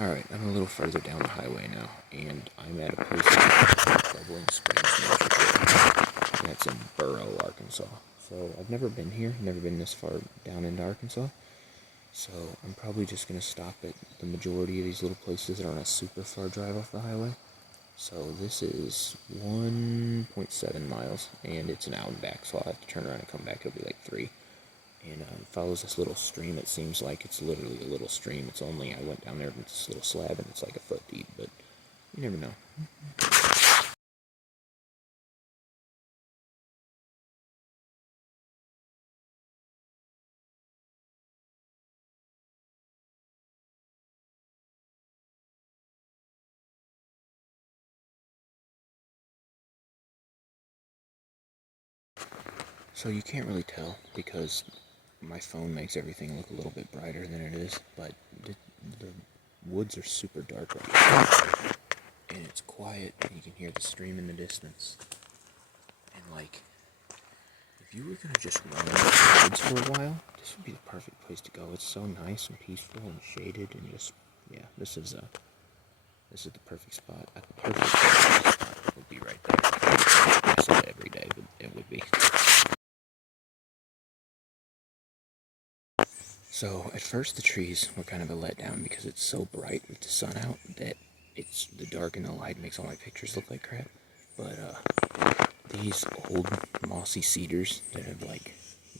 Alright, I'm a little further down the highway now, and I'm at a place called Bubbling Springs Nature Trail. That's in Burrow, Arkansas. So I've never been here, never been this far down into Arkansas. So I'm probably just going to stop at the majority of these little places that aren't a super far drive off the highway. So this is 1.7 miles, and it's an out and back, so I'll have to turn around and come back. It'll be like 3. And it follows this little stream. It seems like it's literally a little stream. It's only, I went down there with this little slab, and it's like a foot deep, but you never know. So you can't really tell because my phone makes everything look a little bit brighter than it is, but the woods are super dark right now, and it's quiet, and you can hear the stream in the distance. And like, if you were gonna just run in the woods for a while, this would be the perfect place to go. It's so nice and peaceful and shaded, and just, yeah, this is the perfect spot. The perfect spot would be right there. I say it every day, but it would be. So at first the trees were kind of a letdown because it's so bright with the sun out that it's the dark and the light makes all my pictures look like crap. But these old mossy cedars that have like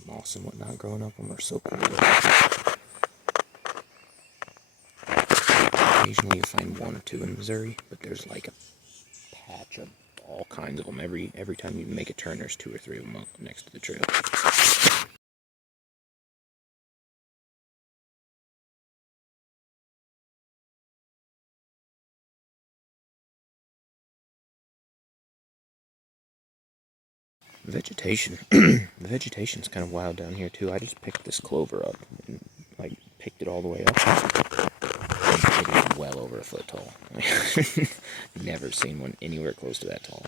moss and whatnot growing up them are so cool. Occasionally you find 1 or 2 in Missouri, but there's like a patch of all kinds of them. Every time you make a turn, there's 2 or 3 of them up next to the trail. Vegetation. The vegetation's kind of wild down here too. I just picked this clover up and like picked it all the way up. It is well over a foot tall. Never seen one anywhere close to that tall.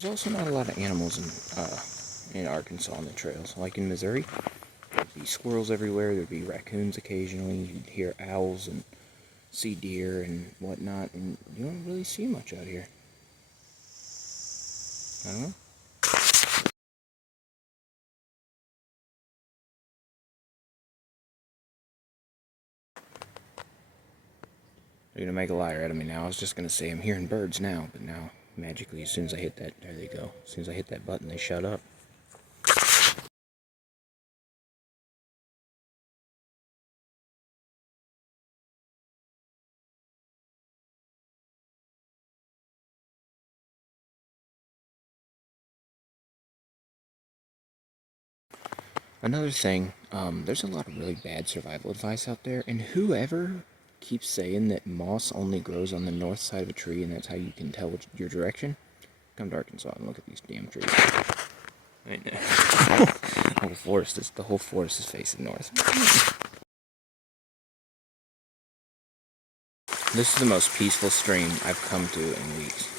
There's also not a lot of animals in Arkansas on the trails. Like in Missouri, there'd be squirrels everywhere, there'd be raccoons occasionally, you'd hear owls and see deer and whatnot, and you don't really see much out here. I don't know. They're gonna make a liar out of me now. I was just gonna say I'm hearing birds now, but now, magically, as soon as I hit that, there they go. As soon as I hit that button, they shut up. Another thing, there's a lot of really bad survival advice out there, and whoever keeps saying that moss only grows on the north side of a tree and that's how you can tell your direction, come to Arkansas and look at these damn trees. Right now. The whole forest is facing north. This is the most peaceful stream I've come to in weeks.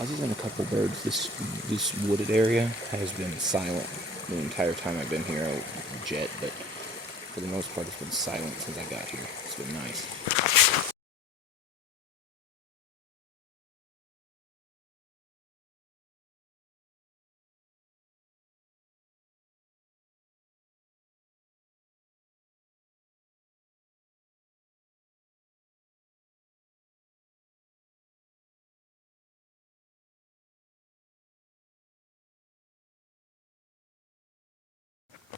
Other than a couple birds, this wooded area has been silent the entire time I've been here. A jet, but for the most part, it's been silent since I got here. It's been nice.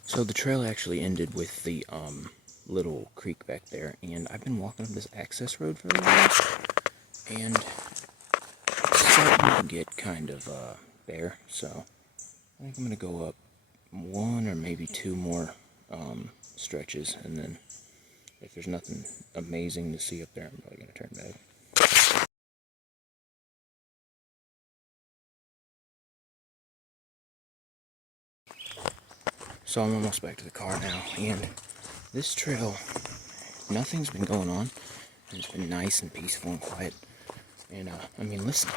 So the trail actually ended with the little creek back there, and I've been walking up this access road for a while, and it's starting to get kind of bare, so I think I'm going to go up one or maybe two more stretches, and then if there's nothing amazing to see up there, I'm probably going to turn back. So I'm almost back to the car now, and this trail, nothing's been going on. It's been nice and peaceful and quiet. And I mean, listen.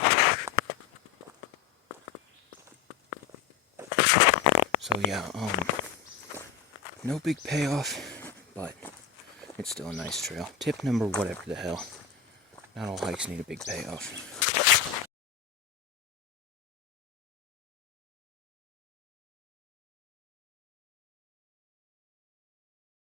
So yeah, no big payoff, but it's still a nice trail. Tip number whatever the hell. Not all hikes need a big payoff.